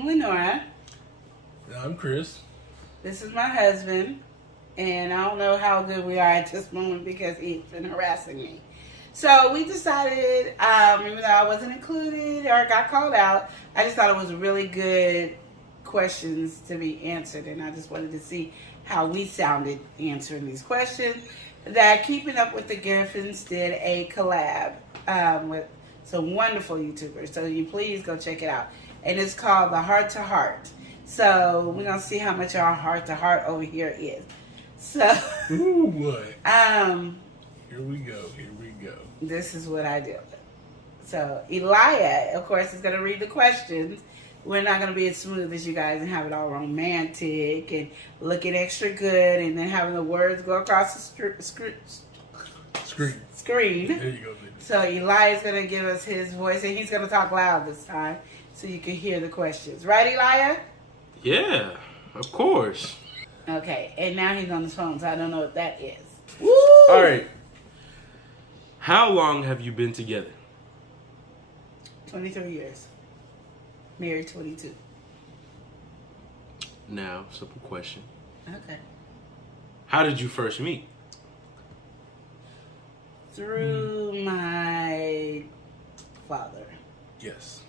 Queen Lenora. I'm Chris. This is my husband. And I don't know how good we are at this moment because he's been harassing me. So we decided, even though I wasn't included or got called out, I just thought it was really good questions to be answered. And I just wanted to see how we sounded answering these questions. That Keeping Up with the Griffins did a collab with some wonderful YouTubers. So you please go check it out. And it's called The Heart to Heart. So we're going to see how much our heart to heart over here is. So, Ooh, boy. Here we go. This is what I do. So, Yᴏᴜ, of course, is going to read the questions. We're not going to be as smooth as you guys and have it all romantic and looking extra good and then having the words go across the screen. There you go, baby. So, Yᴏᴜ is going to give us his voice and he's going to talk loud this time so you can hear the questions. Right, Yᴏᴜ? Yeah, of course. Okay, and now he's on his phone, so I don't know what that is. Woo! All right. How long have you been together? 23 years. Married 22. Now, simple question. Okay. How did you first meet? Through my father. Yes.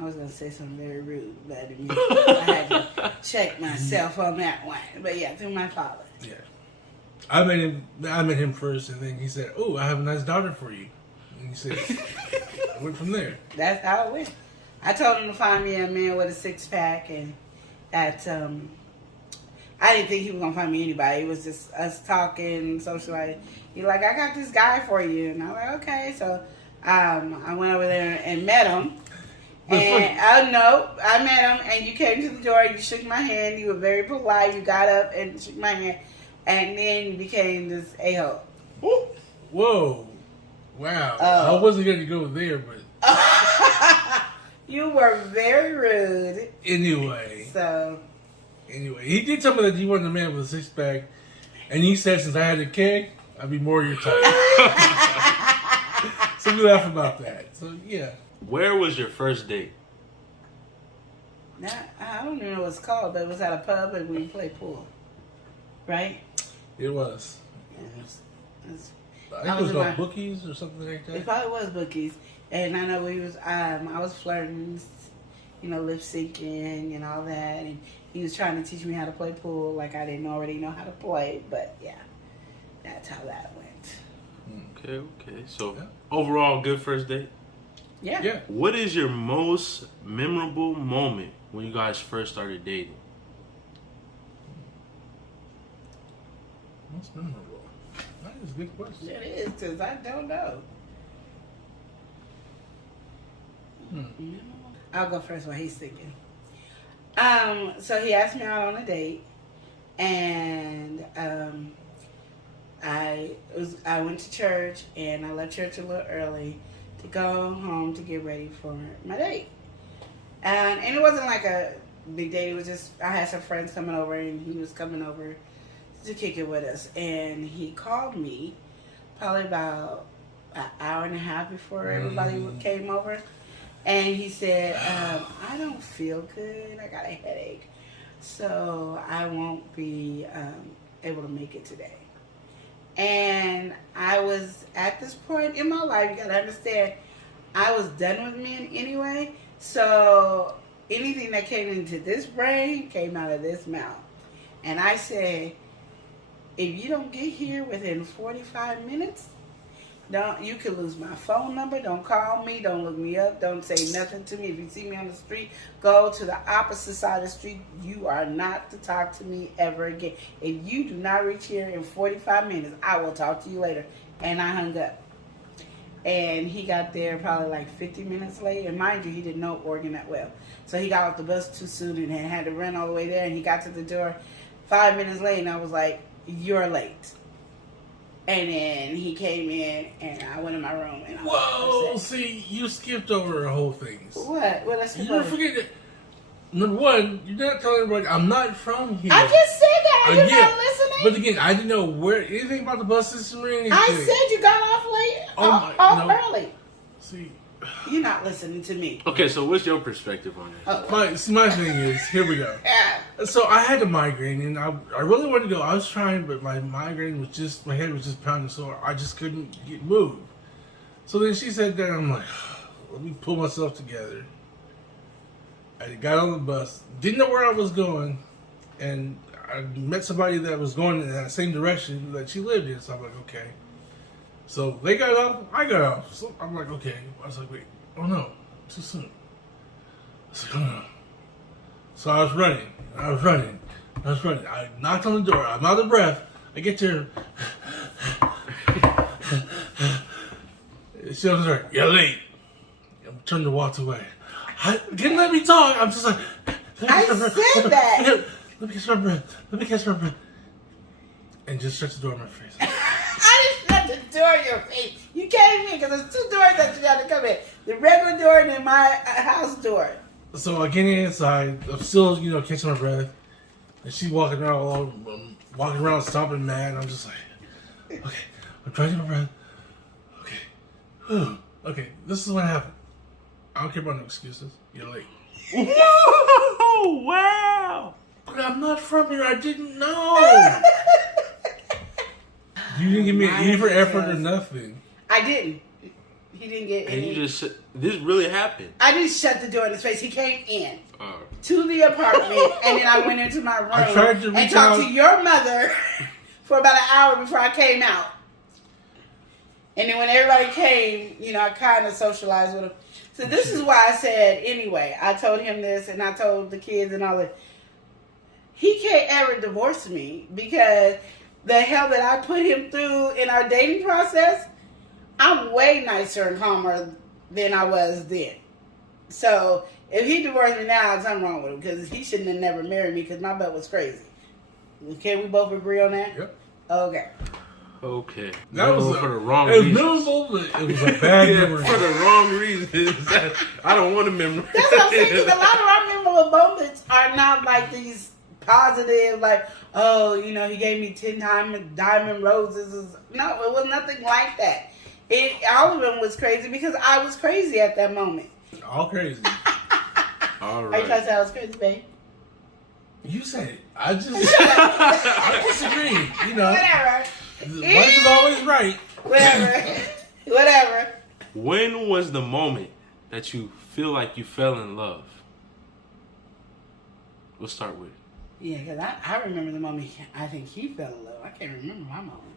I was going to say something very rude, but I had to check myself on that one. But yeah, through my father. Yeah. I met him first, and then he said, "Oh, I have a nice daughter for you." And he said, I went from there. That's how it went. I told him to find me a man with a six-pack, and that I didn't think he was going to find me anybody. It was just us talking, socializing. He's like, "I got this guy for you." And I was like, okay. So I went over there and met him. And I met him, and you came to the door, you shook my hand, you were very polite, you got up and shook my hand, and then you became this a-hole. Whoa. Wow. Oh. I wasn't going to go there, but... You were very rude. Anyway, he did tell me that he wasn't a man with a six-pack, and he said since I had a keg, I'd be more your type. So we laugh about that. So, yeah. Where was your first date? I don't even know what it's called, but it was at a pub and we played pool. Right? It was. Yeah, I think it was called Bookies or something like that. It probably was Bookies. And I know I was flirting, lip syncing and all that. And he was trying to teach me how to play pool like I didn't already know how to play. But yeah, that's how that went. Okay. So overall, good first date? Yeah. What is your most memorable moment when you guys first started dating? Most memorable? That is a good question. It is, because I don't know. I'll go first while he's thinking. So he asked me out on a date, and I went to church, and I left church a little early to go home to get ready for my date. And it wasn't like a big date. It was just, I had some friends coming over, and he was coming over to kick it with us. And he called me probably about an hour and a half before everybody came over. And he said, I don't feel good. I got a headache. So I won't be able to make it today. And I was at this point in my life, you gotta understand, I was done with men anyway. So anything that came into this brain came out of this mouth. And I said, if you don't get here within 45 minutes, you can lose my phone number. Don't call me. Don't look me up. Don't say nothing to me. If you see me on the street, go to the opposite side of the street. You are not to talk to me ever again. If you do not reach here in 45 minutes, I will talk to you later. And I hung up. And he got there probably like 50 minutes late. And mind you, he didn't know Oregon that well. So he got off the bus too soon and had to run all the way there. And he got to the door 5 minutes late. And I was like, you're late. And then he came in, and I went in my room. And I was upset. See, you skipped over the whole thing. What? What I skip You over? forget that. Number one, you're not telling everybody I'm not from here. I just said that. Are you not listening? But again, I didn't know anything about the bus system or anything. I said you got off late. Off early. See, You're not listening to me. Okay, so what's your perspective on it? Oh. My thing is, here we go. So I had a migraine, and I really wanted to go. I was trying, but my migraine was just, my head was just pounding, so I just couldn't get moved. So then she said that, I'm like, let me pull myself together. I got on the bus, didn't know where I was going, and I met somebody that was going in that same direction that she lived in, so I'm like, okay. So they got off, I got off. So I'm like, okay. I was like, wait, oh no, too soon. I was like, oh no. So I was running. I knocked on the door. I'm out of breath. I get there. She was like, you're late. I'm turned to walk away. Didn't let me talk. I'm just like, I said that. Let me catch my breath. And just shut the door in my face. I just shut the door in your face. You came in because there's 2 doors that you got to come in. The regular door and then my house door. So I get inside. I'm still, catching my breath. And she walking around, stomping mad. And I'm just like, okay, I'm trying to get my breath. Okay. Whew. Okay, this is what happened. I don't care about no excuses. You're late. Whoa! Wow! But I'm not from here. I didn't know. You didn't give me an E for effort or nothing. I didn't. He didn't get any. And you just this really happened. I just shut the door in his face. He came in to the apartment, and then I went into my room and talked to your mother for about an hour before I came out. And then when everybody came, I kind of socialized with him. So this is why I said, anyway, I told him this, and I told the kids and all that. He can't ever divorce me because the hell that I put him through in our dating process, I'm way nicer and calmer than I was then. So if he divorced me now, there's something wrong with him because he shouldn't have never married me because my butt was crazy. Can we both agree on that? Yep. Okay. Okay. That was for the wrong reasons. It was memorable, but it was a bad memory. For the wrong reasons. I don't want to memorize. That's what I'm saying, because a lot of our memorable moments are not like these positive, like, oh, he gave me 10 diamond roses. No, it was nothing like that. All of them was crazy because I was crazy at that moment. All crazy. All Are right. you trying to say I was crazy, babe? You said it. I disagree. Whatever. Wife is always right. Whatever. When was the moment that you feel like you fell in love? We'll start with. Yeah, because I remember the moment I think he fell in love. I can't remember my moment.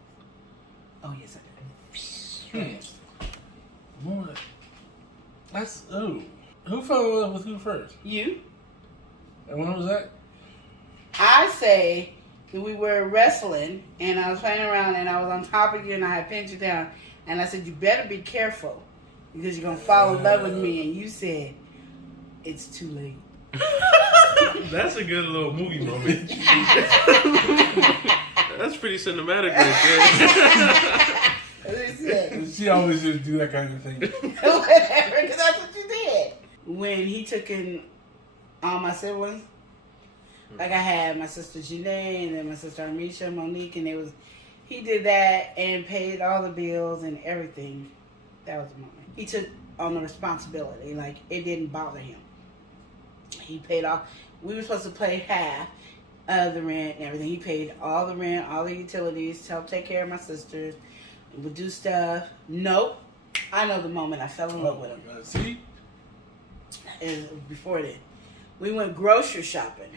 Oh, yes, I did. What? Who fell in love with who first? You? And when was that? I say that we were wrestling and I was playing around and I was on top of you and I had pinned you down and I said, you better be careful because you're going to fall in love with me. And you said, it's too late. That's a good little movie moment. That's pretty cinematic right Listen. She always just do that kind of thing. Whatever, because that's what you did. When he took in all my siblings, like I had my sister Janae and then my sister Amisha, Monique, and he did that and paid all the bills and everything. That was the moment. He took on the responsibility. Like, it didn't bother him. He paid off. We were supposed to pay half of the rent and everything. He paid all the rent, all the utilities, helped take care of my sisters, would do stuff. Nope. I know the moment I fell in love with him. See? And before then, we went grocery shopping.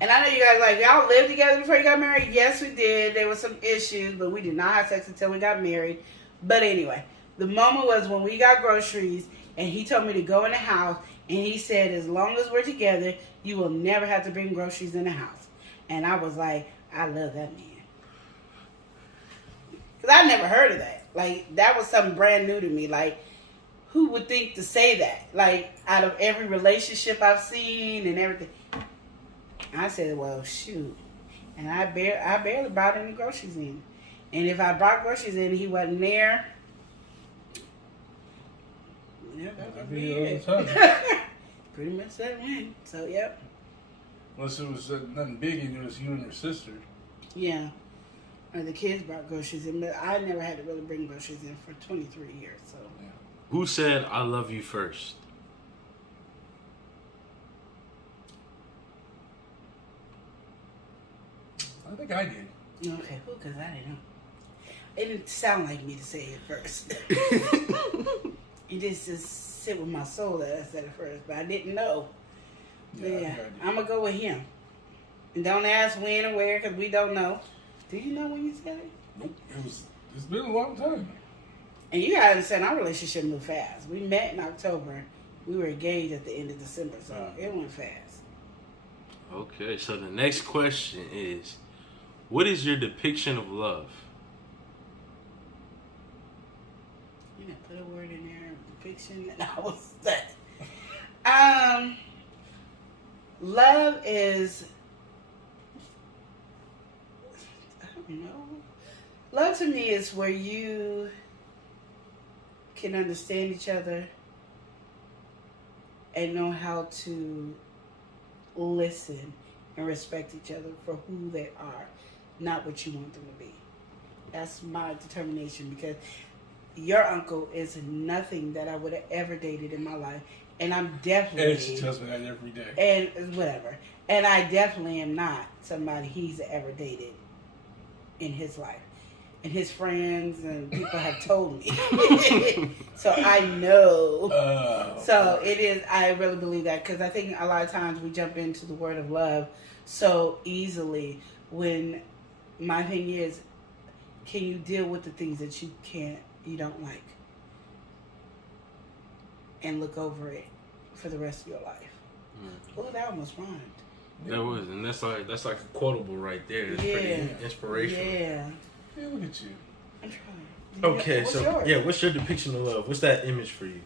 And I know you guys y'all lived together before you got married? Yes, we did. There were some issues, but we did not have sex until we got married. But anyway, the moment was when we got groceries and he told me to go in the house and he said, as long as we're together, you will never have to bring groceries in the house. And I was like, I love that man. Because I never heard of that. Like, that was something brand new to me. Like, who would think to say that? Like, out of every relationship I've seen and everything. I said, well, shoot. And I barely brought any groceries in. And if I brought groceries in and he wasn't there, That'd be all the time. pretty much that win. So, yep. Unless it was nothing big and it was you and your sister. Yeah. Or the kids brought groceries in, but I never had to really bring groceries in for 23 years. So, Who said I love you first? I think I did. Okay, who? Because I didn't know. It didn't sound like me to say it first. It just sit with my soul that I said it first, but I didn't know. Yeah, I'm going to go with him. And don't ask when or where, because we don't know. Do you know when you said it? Nope. It's been a long time. And you gotta understand, our relationship moved fast. We met in October. We were engaged at the end of December, so it went fast. Okay, so the next question is, what is your depiction of love? You know, put a word in there, depiction, and I was that. Love is, I don't know. Love to me is where you can understand each other and know how to listen and respect each other for who they are, not what you want them to be. That's my determination, because your uncle is nothing that I would have ever dated in my life, and I'm definitely. And she tells me that every day. And whatever, and I definitely am not somebody he's ever dated in his life. And his friends and people have told me. So I know. So it is, I really believe that, because I think a lot of times we jump into the word of love so easily, when my thing is, can you deal with the things that you don't like, and look over it for the rest of your life? Oh, that almost rhymed. That was, and that's like a quotable right there. It's pretty inspirational. Yeah. Hey, look at you. I'm trying. Okay, What's so yours? what's your depiction of love? What's that image for you?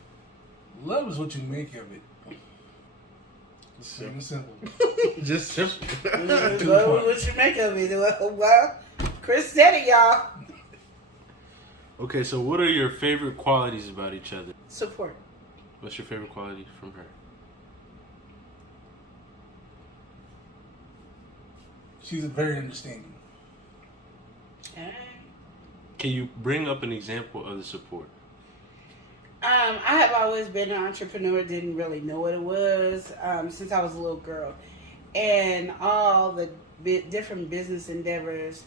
Love is what you make of it. It's plain and simple. Just simple. What you make of it? Well, Chris said it, y'all. Okay, so what are your favorite qualities about each other? Support. What's your favorite quality from her? She's very understanding. Can you bring up an example of the support? I have always been an entrepreneur, didn't really know what it was since I was a little girl. And all the different business endeavors,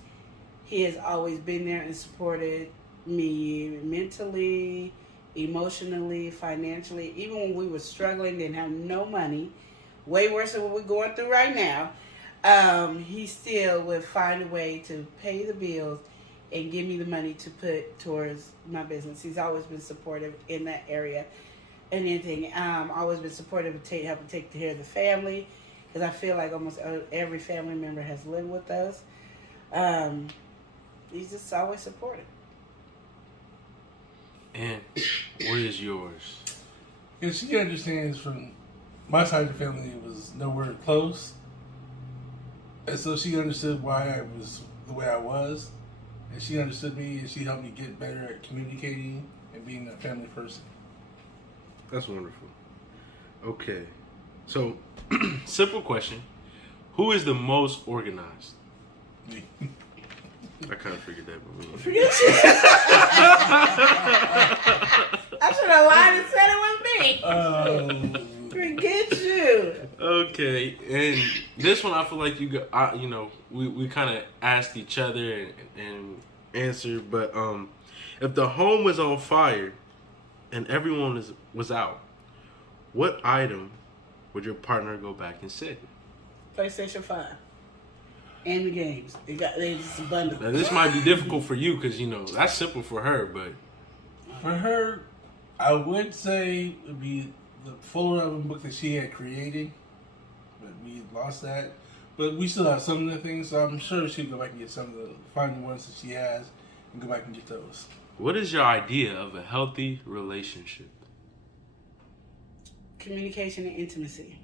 he has always been there and supported me mentally, emotionally, financially. Even when we were struggling, didn't have no money, way worse than what we're going through right now, he still would find a way to pay the bills and give me the money to put towards my business. He's always been supportive in that area and anything. Always been supportive of helping take care of the family, because I feel like almost every family member has lived with us. He's just always supportive. And what is yours? And she understands from my side of the family, it was nowhere close. And so she understood why I was the way I was. And she understood me, and she helped me get better at communicating and being a family person. That's wonderful. Okay. So, simple question. Who is the most organized? Me. I kind of figured that, but me. Forget you. I should have lied and said it was me. Forget you. Okay, and this one I feel like we kind of asked each other and answered, but if the home was on fire and everyone was out, what item would your partner go back and save? PlayStation 5. And the games. They just a bundle. Now this might be difficult for you because that's simple for her, but For her, I would say it would be the Fuller album book that she had created, but we lost that. But we still have some of the things, so I'm sure she'll go back and get some of find the ones that she has, and go back and get those. what is your idea of a healthy relationship? Communication and intimacy.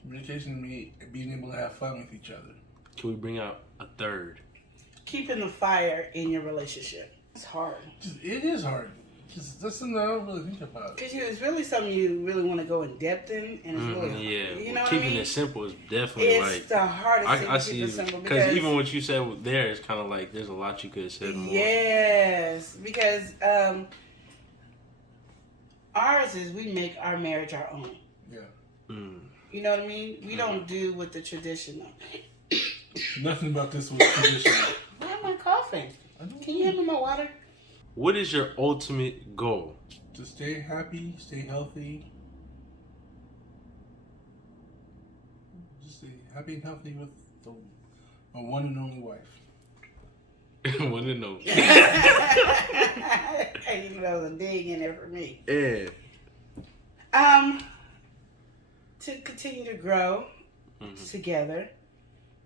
Communication and being able to have fun with each other. Can we bring out a third? Keeping the fire in your relationship. It's hard. It is hard. That's something I don't really think about. Because it's really something you really want to go in depth in, and it's really yeah. you know Keeping what I mean? it simple is definitely It's the hardest thing I to keep see it simple because even what you said there is kind of like there's a lot you could have said more. Yes, because ours is we make our marriage our own. Yeah. You know what I mean? We don't do with the traditional. Nothing about this was traditional. Why am I coughing? Can you hand me my water? What is your ultimate goal? To stay happy, stay healthy. Just stay happy and healthy with my one and only wife. One and only. I didn't even know there was a dig in there for me. Yeah. To continue to grow together,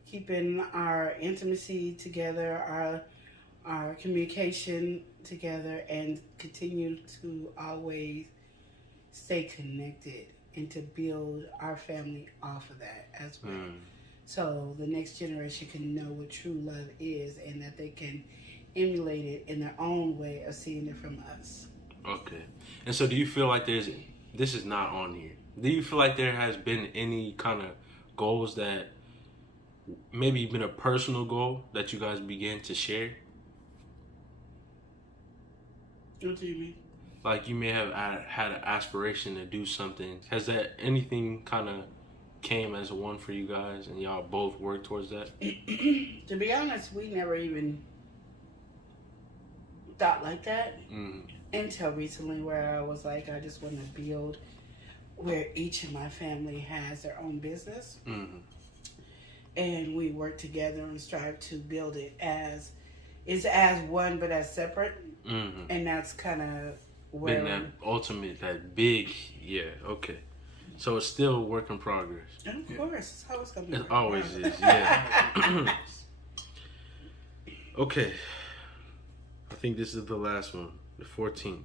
keeping our intimacy together, our communication together, and continue to always stay connected and to build our family off of that as well. So the next generation can know what true love is and that they can emulate it in their own way of seeing it from us. Okay. And so do you feel like this is not on here, do you feel like there has been any kind of goals that maybe been a personal goal that you guys began to share? What do you mean? Like you may have had an aspiration to do something. Has that anything kind of came as a one for you guys and y'all both worked towards that? To be honest, we never even thought like that until recently, where I was like, I just want to build where each of my family has their own business. And we work together and strive to build it as one but as separate. And that's kind of where that ultimate, that big, okay. So it's still a work in progress. Of course, it's how it's gonna be. It always is, yeah. Okay, I think this is the last one, the 14th.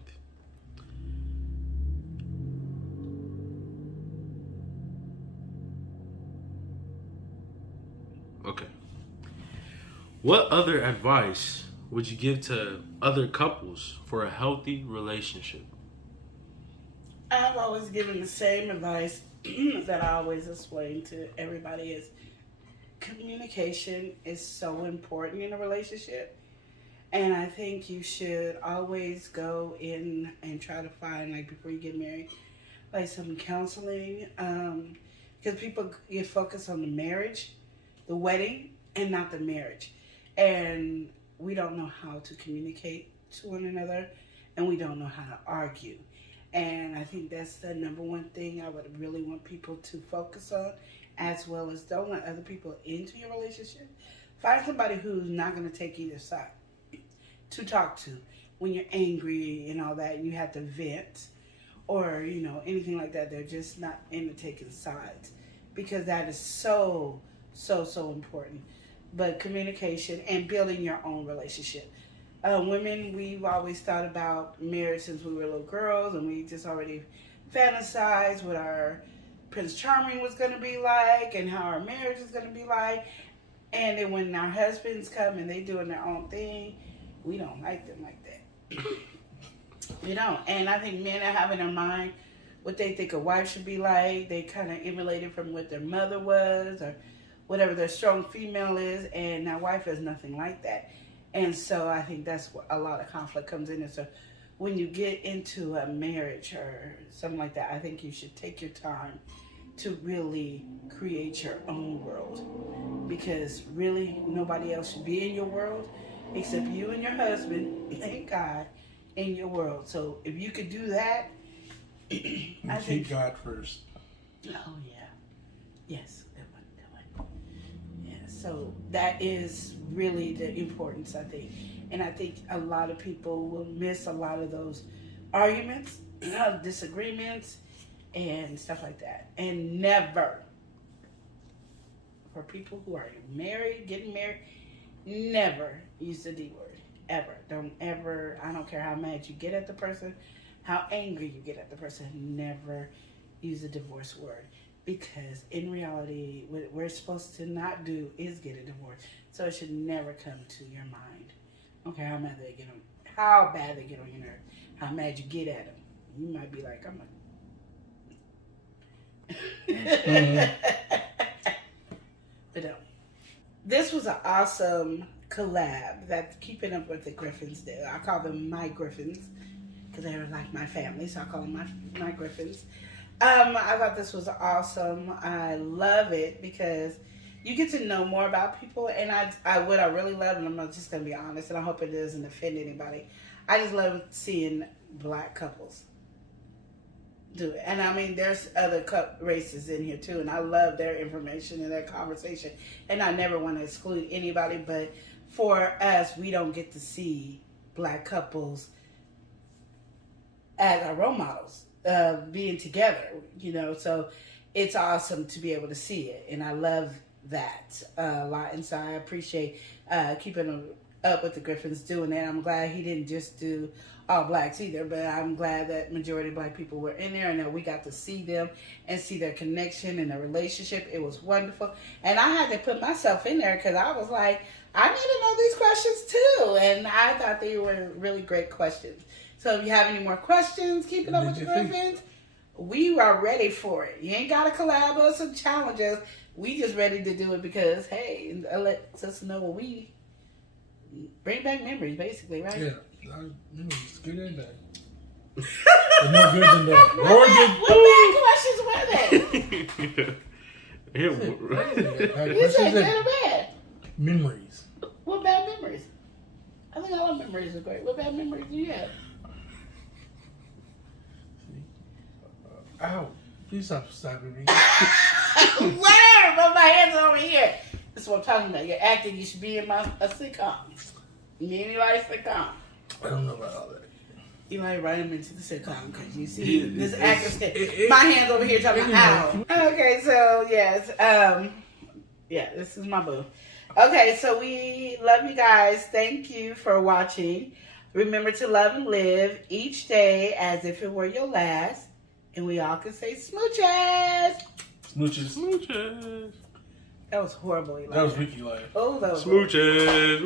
Okay. What other advice would you give to other couples for a healthy relationship? I've always given the same advice that I always explain to everybody is communication is so important in a relationship. And I think you should always go in and try to find, like before you get married, like some counseling. Because people get focused on the marriage, the wedding, and not the marriage. And we don't know how to communicate to one another, and we don't know how to argue. And I think that's the number one thing I would really want people to focus on, as well as don't let other people into your relationship. Find somebody who's not going to take either side to talk to when you're angry and all that, and you have to vent or, anything like that. They're just not into taking sides, because that is so important. But communication and building your own relationship. Women, we've always thought about marriage since we were little girls, and we just already fantasized what our Prince Charming was going to be like and how our marriage is going to be like. And then when our husbands come and they doing their own thing, we don't like them like that. We don't. And I think men have in their mind what they think a wife should be like. They kind of emulate it from what their mother was or whatever their strong female is, and our wife is nothing like that. And so I think that's what a lot of conflict comes in. And so when you get into a marriage or something like that, I think you should take your time to really create your own world, because really nobody else should be in your world except you and your husband and God in your world. So if you could do that, I think keep God first. Oh yeah, yes. So that is really the importance, I think. And I think a lot of people will miss a lot of those arguments, disagreements, and stuff like that. And never, for people who are married, getting married, never use the D word. Ever. Don't ever, I don't care how mad you get at the person, how angry you get at the person, never use the divorce word. Because in reality, what we're supposed to not do is get a divorce. So it should never come to your mind. Okay, how mad they get, how bad they get on your nerves, how mad you get at them. You might be like, I'm a... But no. This was an awesome collab that Keeping Up with the Griffins did. I call them my Griffins because they're like my family, so I call them my Griffins. I thought this was awesome. I love it because you get to know more about people, and what I really love, and I'm just gonna be honest, and I hope it doesn't offend anybody. I just love seeing Black couples do it, and I mean, there's other races in here too, and I love their information and their conversation, and I never want to exclude anybody, but for us, we don't get to see Black couples as our role models. Being together, so it's awesome to be able to see it, and I love that a lot, and so I appreciate Keeping Up with the Griffins doing that. I'm glad he didn't just do all Blacks either, but I'm glad that majority of Black people were in there and that we got to see them and see their connection and their relationship. It was wonderful, and I had to put myself in there because I was like, I need to know these questions too, and I thought they were really great questions. So if you have any more questions, Keeping Up with the Griffins, we are ready for it. You ain't got to collab us and challenge us. We just ready to do it because, hey, it lets us know what we bring back memories, basically, right? Yeah. Memories. Get in there. They're more good than that. What bad questions were they? You said good or bad? Memories. What bad memories? I think all our memories are great. What bad memories do you have? Ow. Please stop stabbing me. Whatever, but my hands are over here. This is what I'm talking about. You're acting, you should be in a sitcom. You need me like a sitcom. I don't know about all that. You might write him into the sitcom because you see this actor my hands over here talking about ow. Okay, so yes. Yeah, this is my boo. Okay, so we love you guys. Thank you for watching. Remember to love and live each day as if it were your last. And we all can say smooches. Smooches. Smooches. That was horrible, Eli. That was Ricky life. Oh, that was smooches.